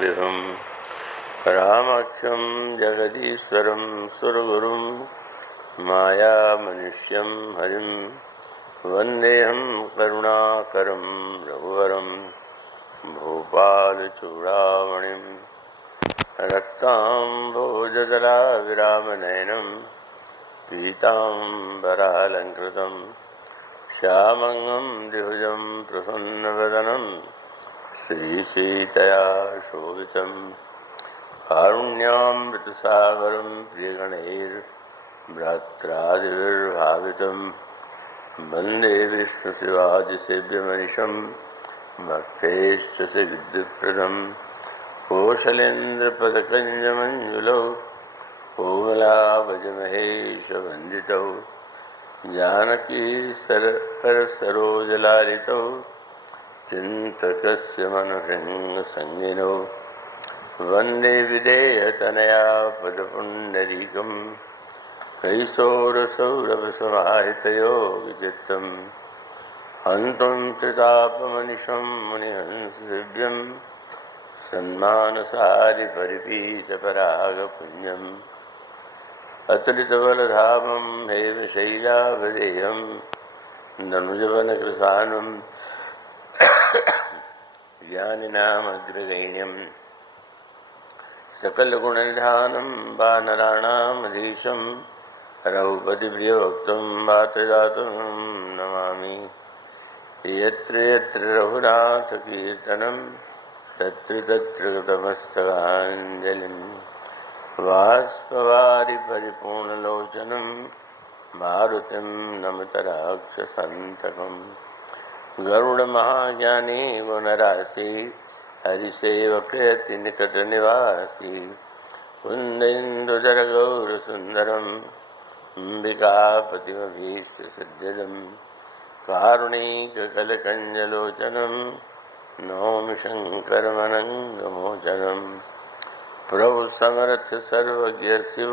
विभुं रामाख्यं जगदीश्वरं सुरगुरुं मायामनुष्यं हरिं वन्देऽहं करुणाकरं रघुवरं भूपालचूडामणिं रक्ताम्भोजदलाविरामनयनं पीताम्बरालङ्कृतं श्यामङ्गं द्विभुजं प्रसन्नवदनं श्रीसीतया शोभितं कारुण्यामृतसागरं प्रियगणैर्भ्रात्रादिभिर्भावितं वन्दे विष्णुशिवादिसेव्यमनिशं भक्तेष्टसिद्धिप्रदं कोशलेन्द्रपदकञ्जमञ्जुलौ कोमलाभजमहेशवन्दितौ जानकी सरसरोजलालितौ चिन्तकस्य मनोहृङ्गसंगिनौ वन्दे विदेहतनया पदपुण्डरीकं कैशोरसौरभसमाहितयोगिचित्तं हन्तं त्रितापमनिशं मुनिहंसदिव्यं सन्मानसारिपरिपीतपरागपुण्यम् अतुलितबलधामं हेमशैलाभदेहं दनुजवनकृशानं ज्ञानिनामग्रगण्यं सकलगुणनिधानं वानराणामधीशं रघुपतिप्रियभक्तं वातजातं नमामि। यत्र यत्र रघुनाथकीर्तनं तत्र तत्र कृतमस्तकाञ्जलिं बाष्पवारि परिपूर्णलोचनं मारुतिं नमत राक्षसन्तकं गरुडमहाज्ञानी गुणराशि हरिसेवकयति निकटनिवासी कुन्देन्दुधरगौरसुन्दरं अम्बिकापतिमभीष्टसिद्ध्यदं कारुणीककलकञ्जलोचनं नौमि शङ्करमनङ्गमोचनं प्रभु समर्थ सर्वज्ञ शिव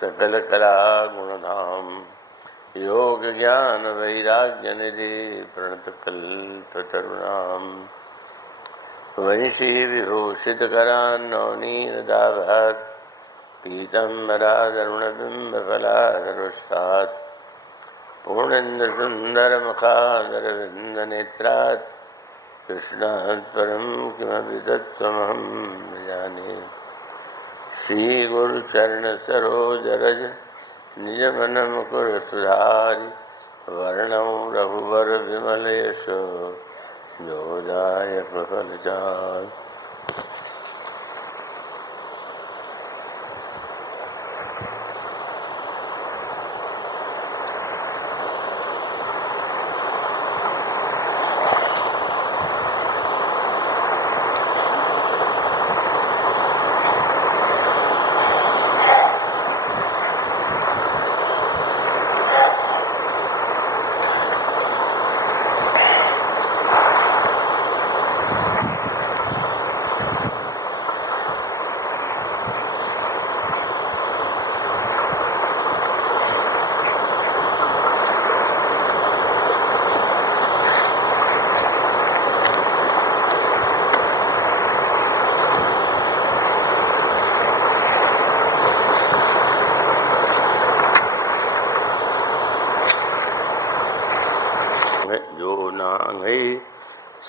सकल कला गुणधाम योग ज्ञान वैराग्य निधि प्रणत कल्पतरुणाम वंशी विभूषित करान्नवनीरदाभात् पीतम्बरादरुणबिम्ब फलादरुष्टात् पूर्णेन्द्र सुंदर मुखादरविंद नेत्रात् कृष्णात् परं किमपि तत्त्वमहं न जाने। श्री गुरुचरण सरोज रज निज मन मुकुर सुधारि वर्णौ रघुवर विमल यश जोदायक फलचारि।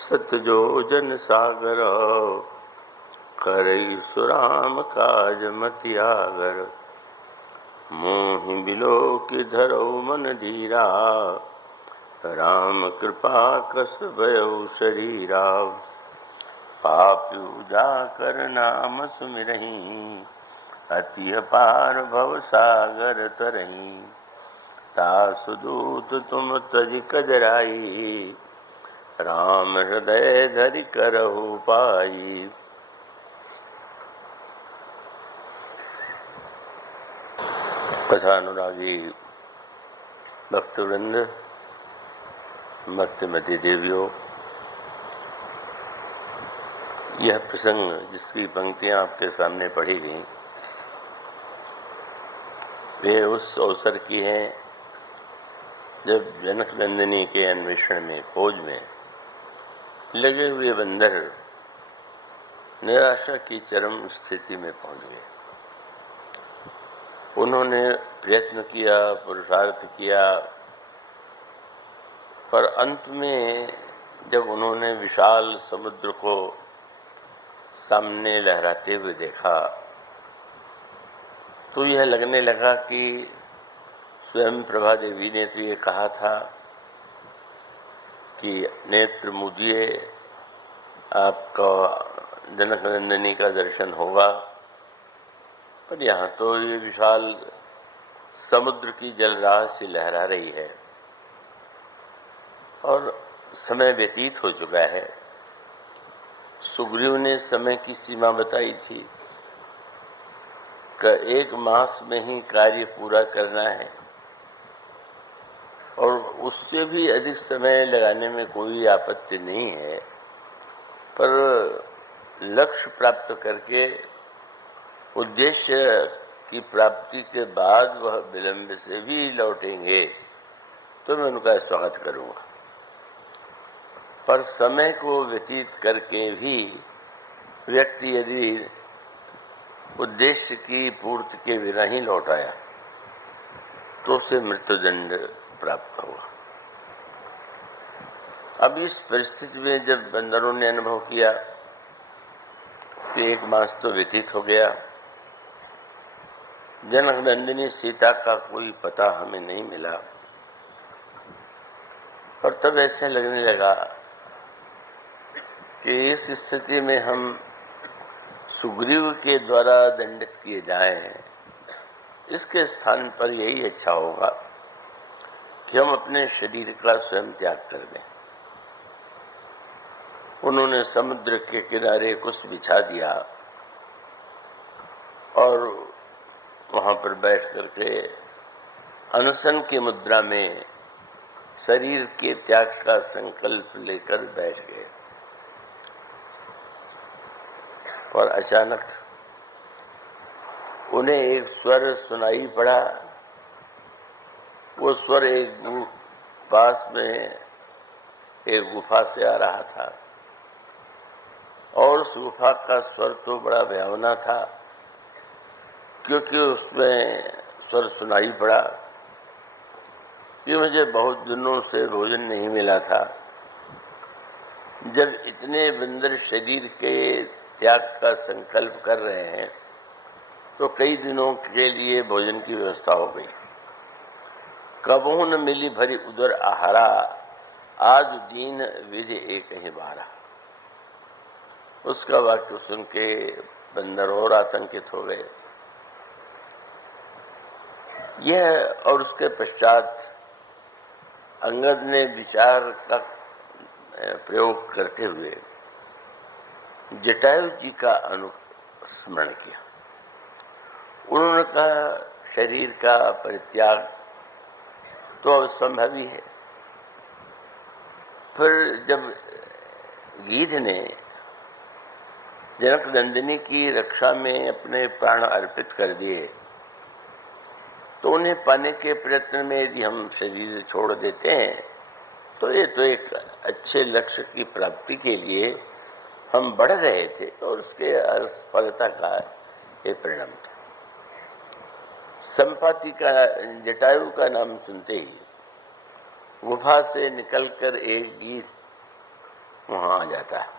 सतजो जन सागर करई सुराम काज मतियागर मोहि बिलो की धरो मन धीरा राम कृपा कस भयो शरीरा पापी जाकर नाम सुमिरही अति अपार भव सागर तरही तासुदूत तुम तज कजराई राम हृदय धरि करहु पाई। कथानुरागी भक्तवृंद, भक्तिमती देवियों, यह प्रसंग जिसकी पंक्तियां आपके सामने पढ़ी गई वे उस अवसर की हैं जब जनक नंदिनी के अन्वेषण में खोज में लगे हुए बंदर निराशा की चरम स्थिति में पहुंच गए। उन्होंने प्रयत्न किया, पुरुषार्थ किया, पर अंत में जब उन्होंने विशाल समुद्र को सामने लहराते हुए देखा तो यह लगने लगा कि स्वयं प्रभा देवी ने तो ये कहा था कि नेत्र मूदिए, आपका जनक नंदिनी का दर्शन होगा, पर यहाँ तो ये विशाल समुद्र की जलराशि लहरा रही है और समय व्यतीत हो चुका है। सुग्रीव ने समय की सीमा बताई थी कि 1 मास में ही कार्य पूरा करना है और उससे भी अधिक समय लगाने में कोई आपत्ति नहीं है, पर लक्ष्य प्राप्त करके उद्देश्य की प्राप्ति के बाद वह विलंब से भी लौटेंगे तो मैं उनका स्वागत करूंगा। पर समय को व्यतीत करके भी व्यक्ति यदि उद्देश्य की पूर्ति के बिना ही लौट आया तो उसे मृत्युदंड प्राप्त होगा। अब इस परिस्थिति में जब बंदरों ने अनुभव किया कि 1 मास तो व्यतीत हो गया, जनक नंदिनी सीता का कोई पता हमें नहीं मिला, और तब ऐसे लगने लगा कि इस स्थिति में हम सुग्रीव के द्वारा दंडित किए जाएं, इसके स्थान पर यही अच्छा होगा कि हम अपने शरीर का स्वयं त्याग कर दें। उन्होंने समुद्र के किनारे कुछ बिछा दिया और वहां पर बैठ करके अनशन की मुद्रा में शरीर के त्याग का संकल्प लेकर बैठ गए। और अचानक उन्हें एक स्वर सुनाई पड़ा। वो स्वर एक पास में एक गुफा से आ रहा था और उस गुफा का स्वर तो बड़ा भयावना था, क्योंकि उसमें स्वर सुनाई पड़ा कि मुझे बहुत दिनों से भोजन नहीं मिला था। जब इतने बंदर शरीर के त्याग का संकल्प कर रहे हैं तो कई दिनों के लिए भोजन की व्यवस्था हो गई। कबहू न मिली भरी उदर आहारा, आज दीन विधि एक ही बारा। उसका वाक्य सुन के बंदर और आतंकित हो गए। यह और उसके पश्चात अंगद ने विचार का प्रयोग करते हुए जटायु जी का अनुस्मरण किया। उन्होंने कहा शरीर का परित्याग तो असंभव ही है। फिर जब गीध ने जनक नंदिनी की रक्षा में अपने प्राण अर्पित कर दिए तो उन्हें पाने के प्रयत्न में यदि हम शरीर छोड़ देते हैं तो ये तो एक अच्छे लक्ष्य की प्राप्ति के लिए हम बढ़ रहे थे और उसके असफलता का ये परिणाम था। संपाति का जटायु का नाम सुनते ही गुफा से निकलकर एक गीध वहां आ जाता है।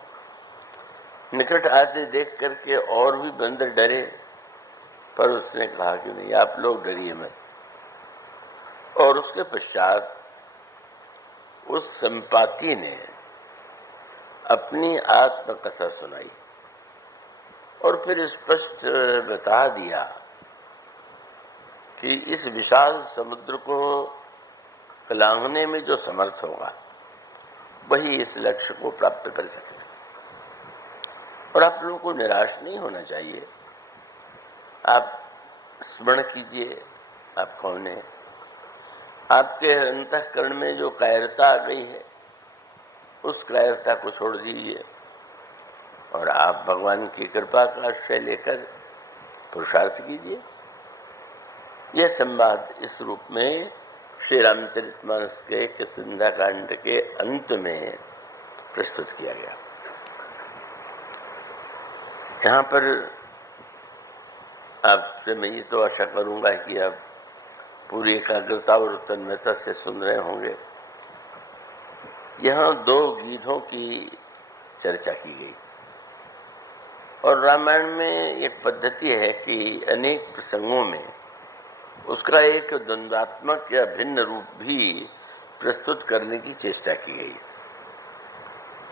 निकट आते देख करके और भी बंदर डरे, पर उसने कहा कि नहीं, आप लोग डरिए मत। और उसके पश्चात उस संपाति ने अपनी आत्मकथा सुनाई और फिर स्पष्ट बता दिया कि इस विशाल समुद्र को लांघने में जो समर्थ होगा वही इस लक्ष्य को प्राप्त कर सके। और आप लोगों को निराश नहीं होना चाहिए। आप स्मरण कीजिए आप कौन है। आपके अंतःकरण में जो कायरता आ गई है उस कायरता को छोड़ दीजिए और आप भगवान की कृपा का आश्रय लेकर पुरुषार्थ कीजिए। यह संवाद इस रूप में श्री रामचरितमानस के किष्किंधा कांड के अंत में प्रस्तुत किया गया। यहाँ पर आपसे मैं ये तो आशा करूंगा कि आप पूरी एकाग्रता और तन्मयता से सुन रहे होंगे। यहाँ 2 गीतों की चर्चा की गई और रामायण में एक पद्धति है कि अनेक प्रसंगों में उसका एक द्वंद्वात्मक या भिन्न रूप भी प्रस्तुत करने की चेष्टा की गई।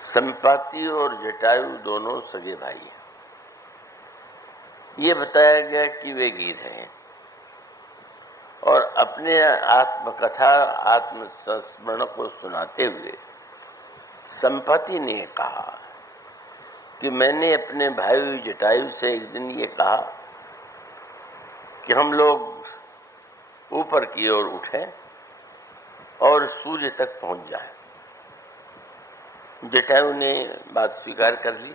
संपाति और जटायु दोनों सगे भाई हैं। ये बताया गया कि वे गीध हैं और अपने आत्मकथा आत्मसंस्मरण को सुनाते हुए संपाति ने कहा कि मैंने अपने भाई जटायु से एक दिन ये कहा कि हम लोग ऊपर की ओर उठें और सूर्य तक पहुंच जाए। जटायु ने बात स्वीकार कर ली,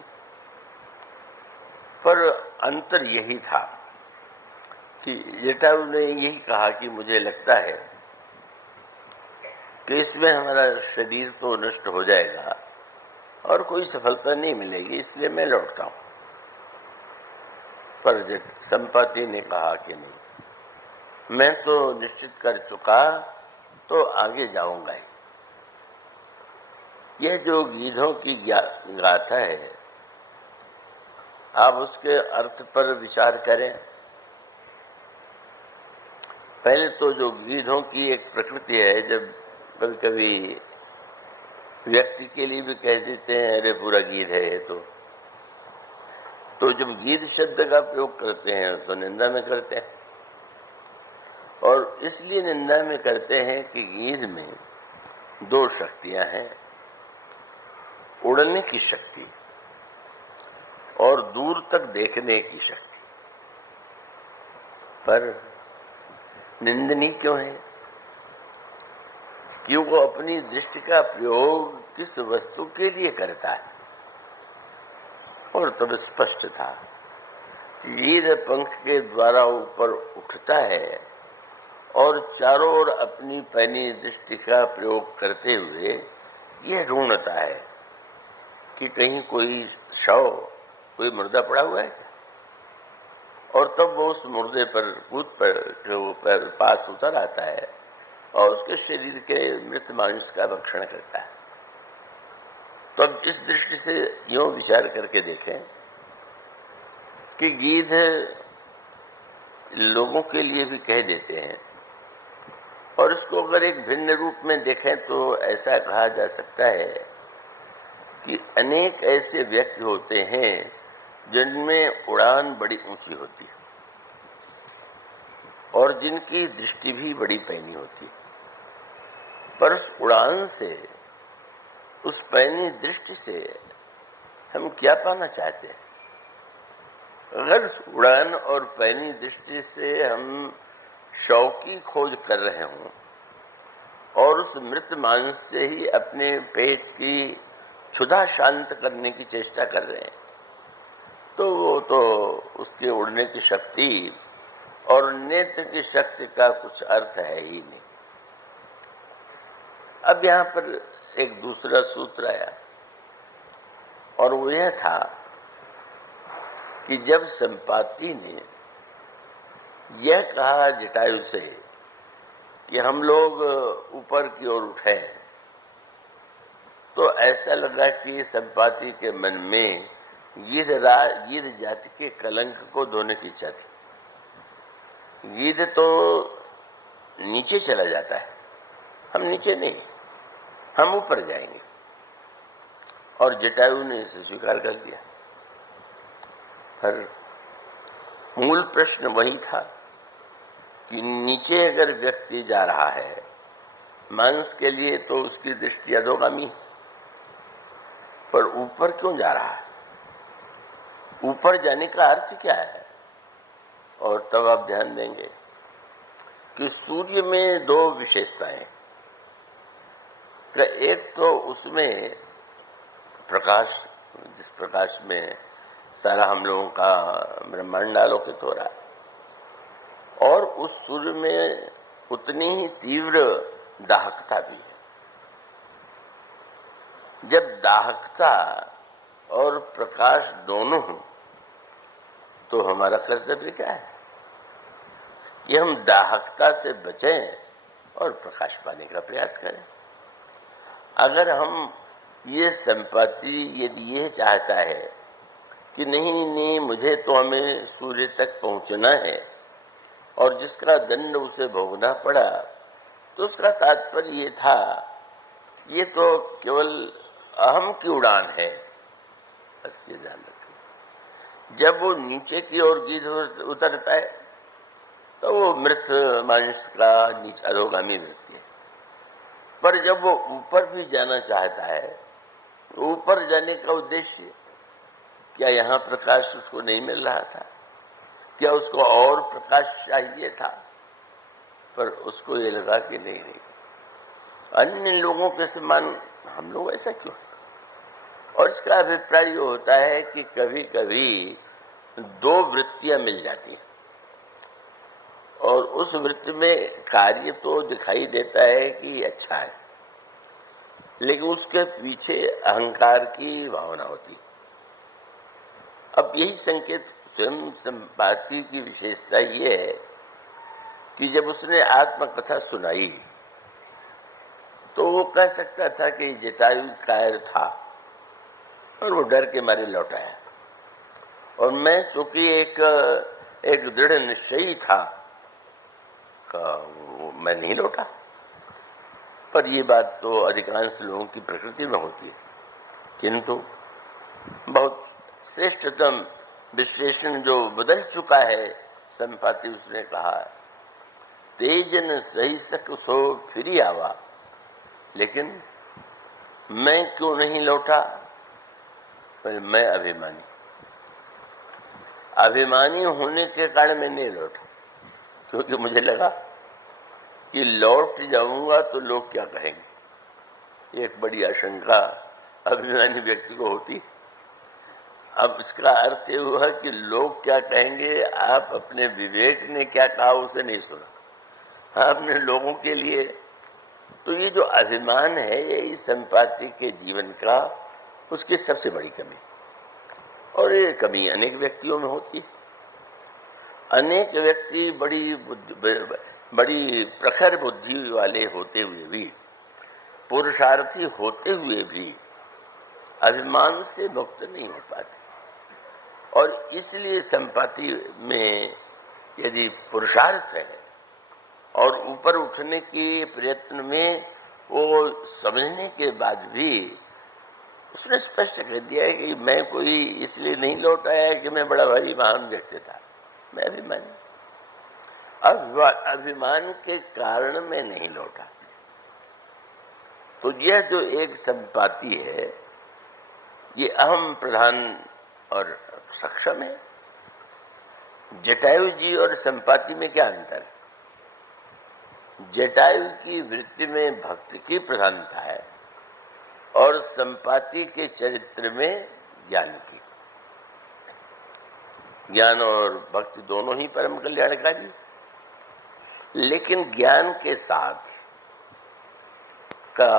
पर अंतर यही था कि जटायु ने यही कहा कि मुझे लगता है कि इसमें हमारा शरीर तो नष्ट हो जाएगा और कोई सफलता नहीं मिलेगी, इसलिए मैं लौटता हूं। पर संपाति ने कहा कि नहीं, मैं तो निश्चित कर चुका, तो आगे जाऊंगा ही। यह जो गीधों की गाथा है, आप उसके अर्थ पर विचार करें। पहले तो जो गीधों की एक प्रकृति है, जब कभी कभी व्यक्ति के लिए भी कह देते हैं अरे पूरा गीध है ये तो जब गीध शब्द का प्रयोग करते हैं तो निंदा में करते हैं, और इसलिए निंदा में करते हैं कि गीध में 2 शक्तियां हैं, उड़ने की शक्ति और दूर तक देखने की शक्ति। पर निंदनीय क्यों है? कि वो अपनी दृष्टि का प्रयोग किस वस्तु के लिए करता है। और तब स्पष्ट था कि गीध पंख के द्वारा ऊपर उठता है और चारों ओर अपनी पैनी दृष्टि का प्रयोग करते हुए यह ढूंढता है कि कहीं कोई शव, कोई मुर्दा पड़ा हुआ है क्या, और तब वो उस मुर्दे पर कूद पर पास उतर आता है और उसके शरीर के मृत मांस का भक्षण करता है। तो अब इस दृष्टि से यूं विचार करके देखें कि गीध लोगों के लिए भी कह देते हैं, और इसको अगर एक भिन्न रूप में देखें तो ऐसा कहा जा सकता है कि अनेक ऐसे व्यक्ति होते हैं जिनमें उड़ान बड़ी ऊंची होती है और जिनकी दृष्टि भी बड़ी पैनी होती है, पर उस उड़ान से, उस पैनी दृष्टि से हम क्या पाना चाहते हैं? अगर उड़ान और पैनी दृष्टि से हम शव की खोज कर रहे हों और उस मृत मांस से ही अपने पेट की क्षुधा शांत करने की चेष्टा कर रहे हैं, तो वो तो उसके उड़ने की शक्ति और नेत्र की शक्ति का कुछ अर्थ है ही नहीं। अब यहाँ पर एक दूसरा सूत्र आया, और वो यह था कि जब संपाति ने यह कहा जटायु से कि हम लोग ऊपर की ओर उठे, तो ऐसा लगा कि संपाति के मन में गीध जाति के कलंक को धोने की इच्छा थी। गीध तो नीचे चला जाता है, हम नीचे नहीं, हम ऊपर जाएंगे। और जटायु ने इसे स्वीकार कर लिया। पर मूल प्रश्न वही था कि नीचे अगर व्यक्ति जा रहा है मांस के लिए तो उसकी दृष्टि अधोगामी है, पर ऊपर क्यों जा रहा है? ऊपर जाने का अर्थ क्या है? और तब आप ध्यान देंगे कि सूर्य में 2 विशेषताएं। एक तो उसमें प्रकाश, जिस प्रकाश में सारा हम लोगों का ब्रह्मांड आलोकित हो रहा है, और उस सूर्य में उतनी ही तीव्र दाहकता भी है। जब दाहकता और प्रकाश दोनों हों तो हमारा कर्तव्य क्या है कि हम दाहकता से बचें और प्रकाश पाने का प्रयास करें। अगर हम ये संपत्ति यदि ये चाहता है कि नहीं मुझे तो हमें सूर्य तक पहुंचना है और जिसका दंड उसे भोगना पड़ा, तो उसका तात्पर्य ये था ये तो केवल अहम की उड़ान है। बस ये ध्यान रखें, जब वो नीचे की ओर गिर उतरता है तो वो मृत मानुष का नीचा अधोगामी वृत्ति है। पर जब वो ऊपर भी जाना चाहता है, ऊपर जाने का उद्देश्य क्या यहाँ प्रकाश उसको नहीं मिल रहा था? क्या उसको और प्रकाश चाहिए था? पर उसको ये लगा कि नहीं अन्य लोगों के समान हम लोग ऐसा क्यों? और इसका अभिप्राय ये होता है कि कभी कभी दो वृत्तियां मिल जाती हैं और उस वृत्ति में कार्य तो दिखाई देता है कि अच्छा है, लेकिन उसके पीछे अहंकार की भावना होती है। अब यही संकेत स्वयं संपाति की विशेषता ये है कि जब उसने आत्मकथा सुनाई तो वो कह सकता था कि जटायु कायर था और वो डर के मारे लौट आया, और मैं चूंकि एक दृढ़ निश्चयी था मैं नहीं लौटा। पर ये बात तो अधिकांश लोगों की प्रकृति में होती है, किंतु बहुत श्रेष्ठतम विश्लेषण जो बदल चुका है संपाति, उसने कहा तेजन सही सक सो फिरी आवा, लेकिन मैं क्यों नहीं लौटा? मैं अभिमानी होने के कारण मैं नहीं लौटा, क्योंकि मुझे लगा कि लौट जाऊंगा तो लोग क्या कहेंगे। एक बड़ी आशंका अभिमानी व्यक्ति को होती। अब इसका अर्थ ये हुआ कि लोग क्या कहेंगे, आप अपने विवेक ने क्या कहा उसे नहीं सुना, आपने लोगों के लिए। तो ये जो अभिमान है ये संपाति के जीवन का उसकी सबसे बड़ी कमी, और ये कमी अनेक व्यक्तियों में होती है। अनेक व्यक्ति बड़ी प्रखर बुद्धि वाले होते हुए भी, पुरुषार्थी होते हुए भी अभिमान से मुक्त नहीं हो पाते। और इसलिए संपाति में यदि पुरुषार्थ है और ऊपर उठने के प्रयत्न में वो समझने के बाद भी उसने स्पष्ट कर दिया है कि मैं कोई इसलिए नहीं लौट आया कि मैं बड़ा भारी महान व्यक्ति था, मैं अभिमान के कारण में नहीं लौटा। तो यह जो एक संपाति है ये अहम प्रधान और सक्षम है। जटायु जी और संपाति में क्या अंतर है? जटायु की वृत्ति में भक्ति की प्रधानता है और संपाति के चरित्र में ज्ञान की। ज्ञान और भक्ति दोनों ही परम कल्याणकारी, लेकिन ज्ञान के साथ का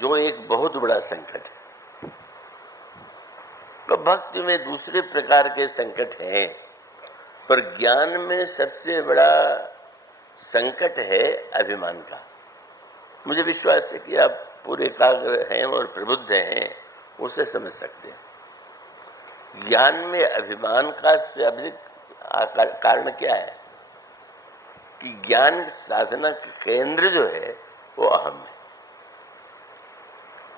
जो एक बहुत बड़ा संकट है, तो भक्ति में दूसरे प्रकार के संकट हैं, पर ज्ञान में सबसे बड़ा संकट है अभिमान का। मुझे विश्वास है कि आप पूरे एकाग्र हैं और प्रबुद्ध हैं, उसे समझ सकते हैं। ज्ञान में अभिमान का से अधिक कारण क्या है कि ज्ञान साधना का केंद्र जो है वो अहम है।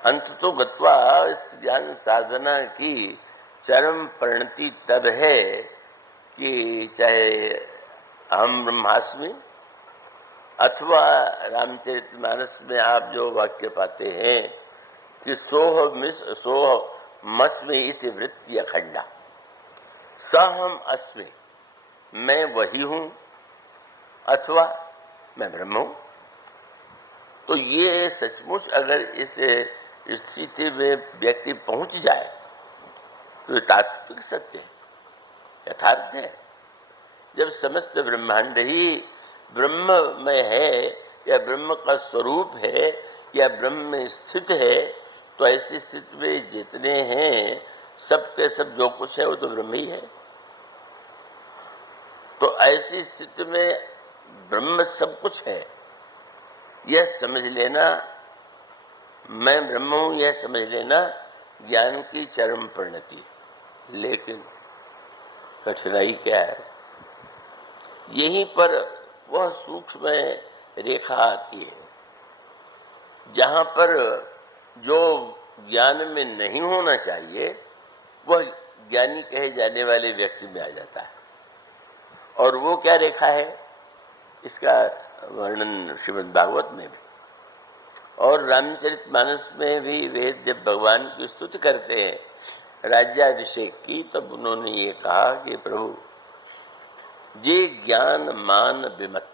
अंत तो गत्वा इस ज्ञान साधना की चरम परिणति तब है कि चाहे अहम ब्रह्मास्मि अथवा रामचरितमानस में आप जो वाक्य पाते हैं कि सोह मस्मि इति वृत्ति अखंडा, सहम अस्मि, मैं वही हूं अथवा मैं ब्रह्म हूं। तो ये सचमुच अगर इस स्थिति में व्यक्ति पहुंच जाए तो ये तात्विक सत्य है, यथार्थ है। जब समस्त ब्रह्मांड ही ब्रह्म में है या ब्रह्म का स्वरूप है या ब्रह्म में स्थित है, तो ऐसी स्थिति में जितने हैं सब के सब जो कुछ है वो तो ब्रह्म ही है। ऐसी स्थिति में ब्रह्म सब कुछ है, यह समझ लेना, मैं ब्रह्म हूं यह समझ लेना ज्ञान की चरम परिणति। लेकिन कठिनाई क्या है, यहीं पर वह सूक्ष्म रेखा आती है जहां पर जो ज्ञान में नहीं होना चाहिए वह ज्ञानी कहे जाने वाले व्यक्ति में आ जाता है। और वो क्या रेखा है, इसका वर्णन श्रीमद् भागवत में भी और रामचरितमानस में भी वेद जब भगवान की स्तुति करते हैं राज्याभिषेक की, तब उन्होंने ये कहा कि प्रभु जे ज्ञान मान विमत,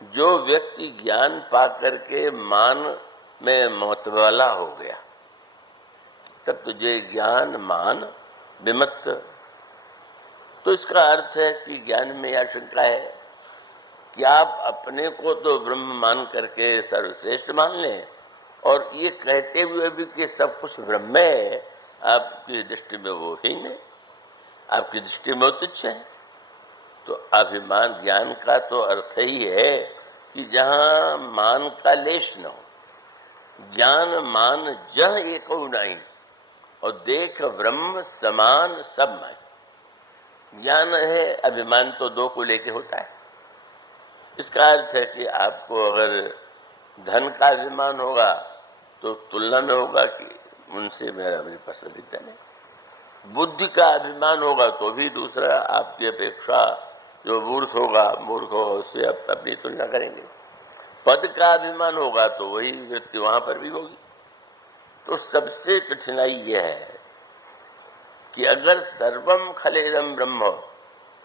जो व्यक्ति ज्ञान पा करके मान में मतवाला हो गया, तब तुझे ज्ञान मान विमत। तो इसका अर्थ है कि ज्ञान में आशंका है कि आप अपने को तो ब्रह्म मान करके सर्वश्रेष्ठ मान लें और ये कहते हुए भी कि सब कुछ ब्रह्म है, आपकी दृष्टि में वो ही नहीं, आपकी दृष्टि में तुच्छ है। तो अभिमान ज्ञान का तो अर्थ ही है कि जहां मान का लेश न हो। ज्ञान मान जह एक नहीं और देख ब्रह्म समान सब माय। ज्ञान है, अभिमान तो दो को लेके होता है। इसका अर्थ है कि आपको अगर धन का अभिमान होगा तो तुलना में होगा कि उनसे मेरे पास अधिक धन है। बुद्धि का अभिमान होगा तो भी दूसरा आपकी अपेक्षा जो मूर्ख होगा उससे आप अपनी तुलना करेंगे। पद का अभिमान होगा तो वही वृत्ति वहां पर भी होगी। तो सबसे कठिनाई यह है कि अगर सर्वम खलेदम ब्रह्म,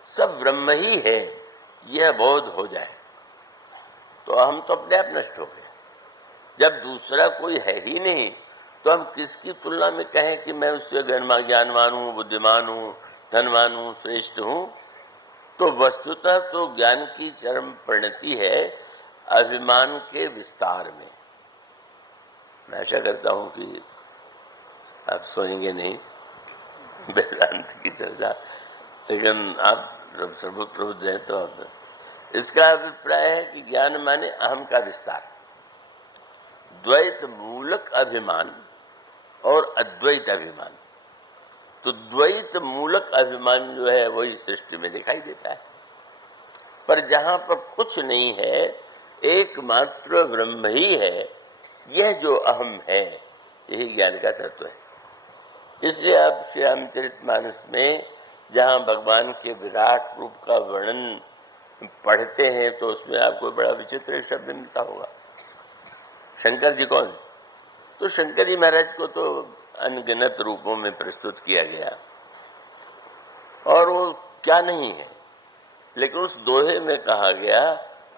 सब ब्रह्म ही है, यह बोध हो जाए तो हम तो अपने आप नष्ट हो गए। जब दूसरा कोई है ही नहीं तो हम किसकी तुलना में कहें कि मैं उससे ज्ञानवान हूं, बुद्धिमान हूं, धनवान हूं, श्रेष्ठ हूं। तो वस्तुतः तो ज्ञान की चरम परिणति है अभिमान के विस्तार में। मैं आशा करता हूं कि आप सोएंगे नहीं वेदांत की चर्चा, लेकिन आप सर्वप्रबुद्ध हैं तो आप, इसका अभिप्राय है कि ज्ञान माने अहम का विस्तार, द्वैत मूलक अभिमान और अद्वैत अभिमान। तो द्वैत मूलक अभिमान जो है वही सृष्टि में दिखाई देता है, पर जहां पर कुछ नहीं है, एकमात्र ब्रह्म ही है, यह जो अहम है, यही ज्ञान का तत्व है। इसलिए आप श्री रामचरितमानस में जहां भगवान के विराट रूप का वर्णन पढ़ते हैं तो उसमें आपको बड़ा विचित्र शब्द मिलता होगा, शंकर जी कौन? तो शंकर जी महाराज को तो अनगिनत रूपों में प्रस्तुत किया गया और वो क्या नहीं है, लेकिन उस दोहे में कहा गया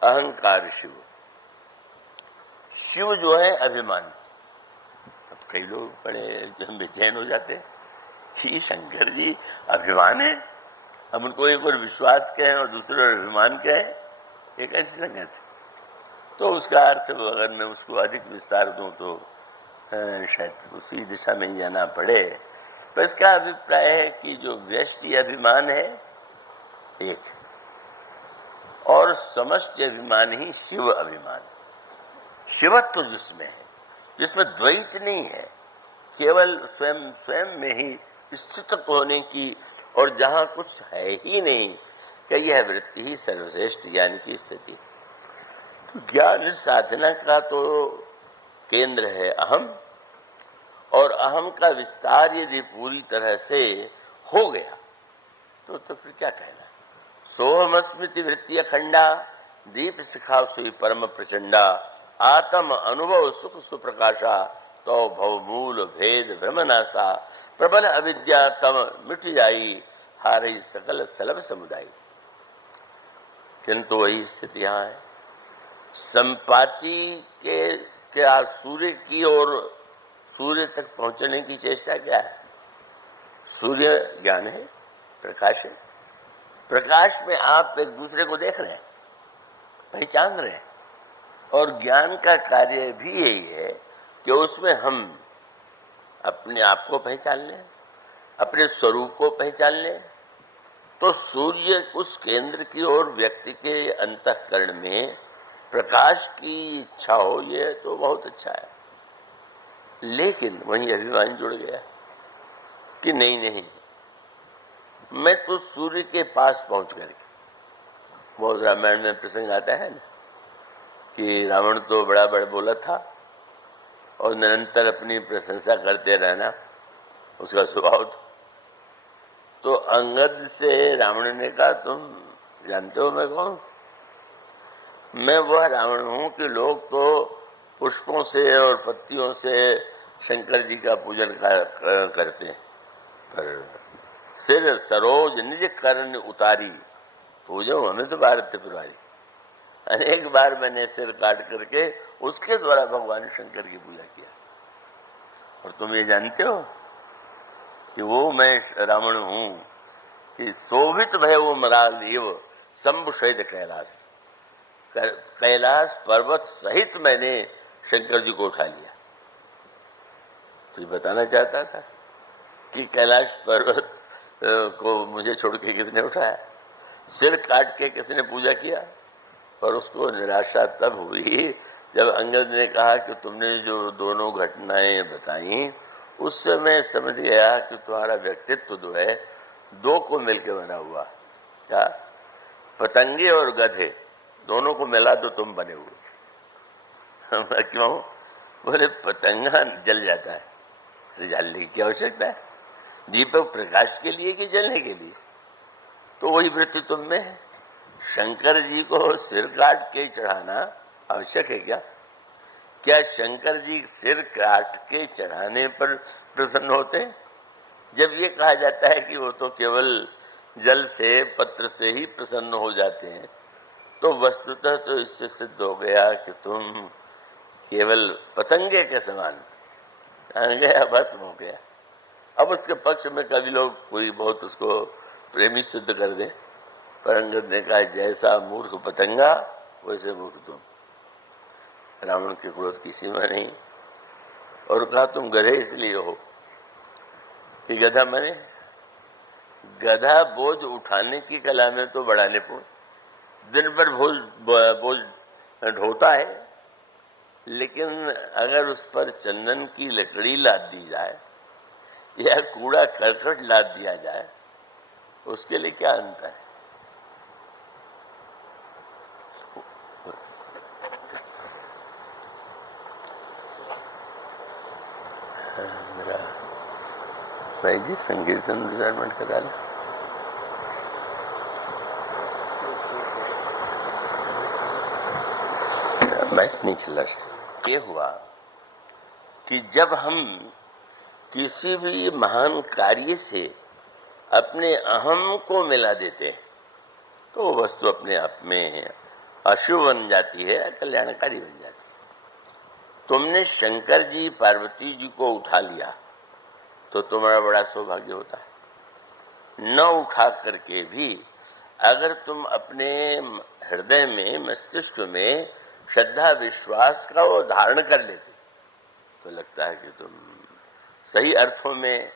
अहंकार शिव। शिव जो है अभिमान। अब कई लोग बड़े बेचैन हो जाते हैं कि शंकर जी अभिमान है, हम उनको एक बार विश्वास कहें और दूसरे अभिमान कहें, एक ऐसी संगत है। तो उसका अर्थ अगर मैं उसको अधिक विस्तार दूं तो शायद उसी दिशा में ही जाना पड़े। तो इसका अभिप्राय है कि जो व्यष्टि अभिमान है एक, और समष्टि अभिमान ही शिव अभिमान। शिवत्व जिसमें है, जिसमें द्वैत नहीं है, केवल स्वयं स्वयं में ही स्थित होने की, और जहां कुछ है ही नहीं कि यह वृत्ति ही सर्वश्रेष्ठ ज्ञान की स्थिति। तो ज्ञान साधना का तो केंद्र है अहम, और अहम का विस्तार यदि पूरी तरह से हो गया तो फिर क्या कहना। सोहमस्मृति वृत्ति अखंडा दीप शिखा सुई परम प्रचंडा आत्म अनुभव सुख सुप्रकाशा तो भवमूल भेद भ्रमनाशा प्रबल अविद्या तम मिट जाई हारई सकल सलभ समुदाय। किंतु वही स्थिति यहाँ है। संपाति के सूर्य की ओर, सूर्य तक पहुंचने की चेष्टा क्या है? सूर्य ज्ञान है, प्रकाश है। प्रकाश में आप एक दूसरे को देख रहे हैं, पहचान रहे हैं, और ज्ञान का कार्य भी यही है कि उसमें हम अपने आप को पहचान लें, अपने स्वरूप को पहचान लें, तो सूर्य उस केंद्र की ओर व्यक्ति के अंतःकरण में प्रकाश की इच्छा हो, ये तो बहुत अच्छा है। लेकिन वहीं अभिमान जुड़ गया कि नहीं नहीं, मैं तो सूर्य के पास पहुंच कर, बहुत रामायण में प्रसंग आता है ना कि रावण तो बड़ा बड़ बोला था और निरंतर अपनी प्रशंसा करते रहना उसका स्वभाव था। तो अंगद से रावण ने कहा, तुम जानते हो मैं कौन? मैं वह रावण हूं कि लोग तो पुष्पों से और पत्तियों से शंकर जी का पूजन करते हैं, पर सिर सरोज निज कर्ण उतारी, पूजो अमित भारत पुरारी। अनेक बार मैंने सिर काट करके उसके द्वारा भगवान शंकर की पूजा किया। और तुम ये जानते हो कि वो मैं रावण हूं कि शोभित भय वो मराल एव शंभु सहित कैलाश, कैलाश पर्वत सहित मैंने शंकर जी को उठा लिया। तो ये बताना चाहता था कि कैलाश पर्वत को मुझे छोड़ के किसने उठाया, सिर काट के किसने पूजा किया। पर उसको निराशा तब हुई जब अंगद ने कहा कि तुमने जो दोनों घटनाएं बताई उससे मैं समझ गया कि तुम्हारा व्यक्तित्व जो है दो को मिलकर बना हुआ। क्या? पतंगे और गधे दोनों को मिला तो तुम बने हुए। क्यों? बोले पतंगा जल जाता है, जलने की क्या आवश्यकता है? दीपक प्रकाश के लिए कि जलने के लिए? तो वही वृत्ति तुम में है। शंकर जी को सिर काट के चढ़ाना आवश्यक है क्या? क्या शंकर जी सिर काट के चढ़ाने पर प्रसन्न होते? जब ये कहा जाता है कि वो तो केवल जल से पत्र से ही प्रसन्न हो जाते हैं, तो वस्तुतः तो इससे सिद्ध हो गया कि तुम केवल पतंगे के समान गया, भस्म हो गया। अब उसके पक्ष में कभी लोग कोई बहुत उसको प्रेमी सिद्ध कर दे, पर अंगद ने कहा जैसा मूर्ख पतंगा वैसे मूर्ख तुम। रावण के क्रोध की सीमा नहीं। और कहा तुम गधे इसलिए हो कि गधा मने, गधा बोझ उठाने की कला में तो बड़ा निपुण, दिन भर बोझ ढोता है, लेकिन अगर उस पर चंदन की लकड़ी लाद दी जाए या कूड़ा करकट लाद दिया जाए, उसके लिए क्या अंतर है? भाई जी संकीर्तन रिटायरमेंट करा लें। मैच नहीं चल रहा। ये हुआ कि जब हम किसी भी महान कार्य से अपने अहम को मिला देते हैं तो वो वस्तु अपने आप में अशुभ बन जाती है, कल्याणकारी बन जाती है। तुमने शंकर जी पार्वती जी को उठा लिया तो तुम्हारा बड़ा सौभाग्य होता है। न उठा करके भी अगर तुम अपने हृदय में, मस्तिष्क में श्रद्धा विश्वास का वो धारण कर लेते तो लगता है कि तुम सही अर्थों में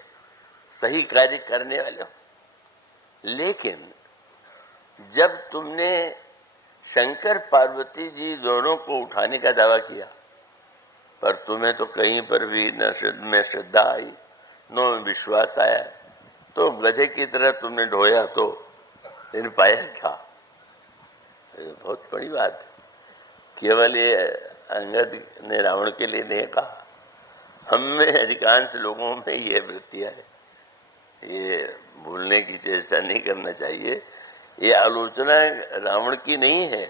सही कार्य करने वाले हो। लेकिन जब तुमने शंकर पार्वती जी दोनों को उठाने का दावा किया, पर तुम्हें तो कहीं पर भी न में श्रद्धा आई न विश्वास आया, तो गधे की तरह तुमने ढोया तो इन पाया क्या? बहुत बड़ी बात। केवल ये अंगद ने रावण के लिए नहीं कहा, हम में अधिकांश लोगों में ये वृत्तियां है। ये भूलने की चेष्टा नहीं करना चाहिए। ये आलोचना रावण की नहीं है।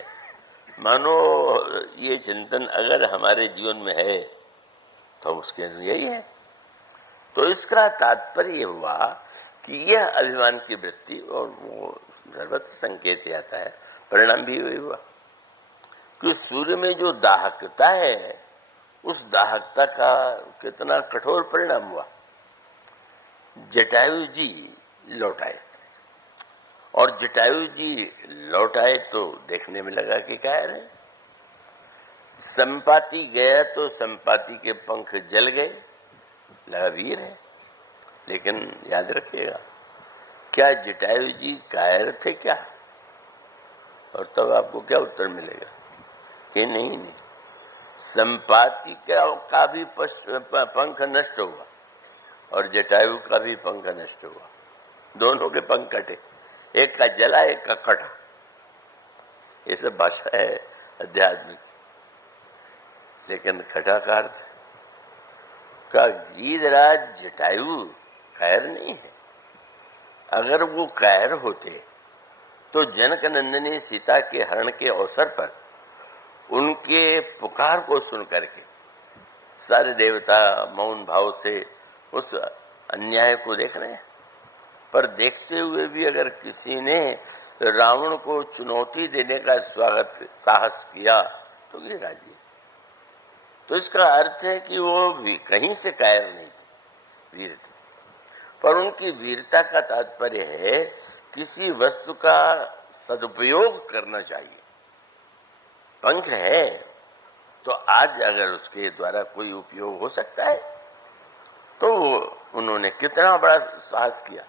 मानो ये चिंतन अगर हमारे जीवन में है तो उसके यही है। तो इसका तात्पर्य हुआ कि यह अभिमान की वृत्ति और वो सर्वत्र संकेत आता है, परिणाम भी वही हुआ कि सूर्य में जो दाहकता है उस दाहकता का कितना कठोर परिणाम हुआ। जटायु जी लौट आए और जटायु जी लौट आए तो देखने में लगा कि क्या है, संपाति गया तो संपाति के पंख जल गए, लगा वीर है। लेकिन याद रखिएगा क्या जटायु जी कायर थे क्या? और तब आपको क्या उत्तर मिलेगा कि नहीं, संपाति का भी पंख नष्ट हुआ और जटायु का भी पंख नष्ट हुआ। दोनों के पंख कटे, एक का जला एक का कटा। ये सब भाषा है अध्यात्मिक। लेकिन कटा का अर्थ का गीधराज जटायु कायर नहीं है। अगर वो कायर होते तो जनक नंदिनी सीता के हरण के अवसर पर उनके पुकार को सुन करके सारे देवता मौन भाव से उस अन्याय को देख रहे हैं। पर देखते हुए भी अगर किसी ने रावण को चुनौती देने का साहस किया तो ये राजी। तो इसका अर्थ है कि वो भी कहीं से कायर नहीं थे, वीर थे। पर उनकी वीरता का तात्पर्य है किसी वस्तु का सदुपयोग करना चाहिए। पंख है तो आज अगर उसके द्वारा कोई उपयोग हो सकता है तो उन्होंने कितना बड़ा साहस किया।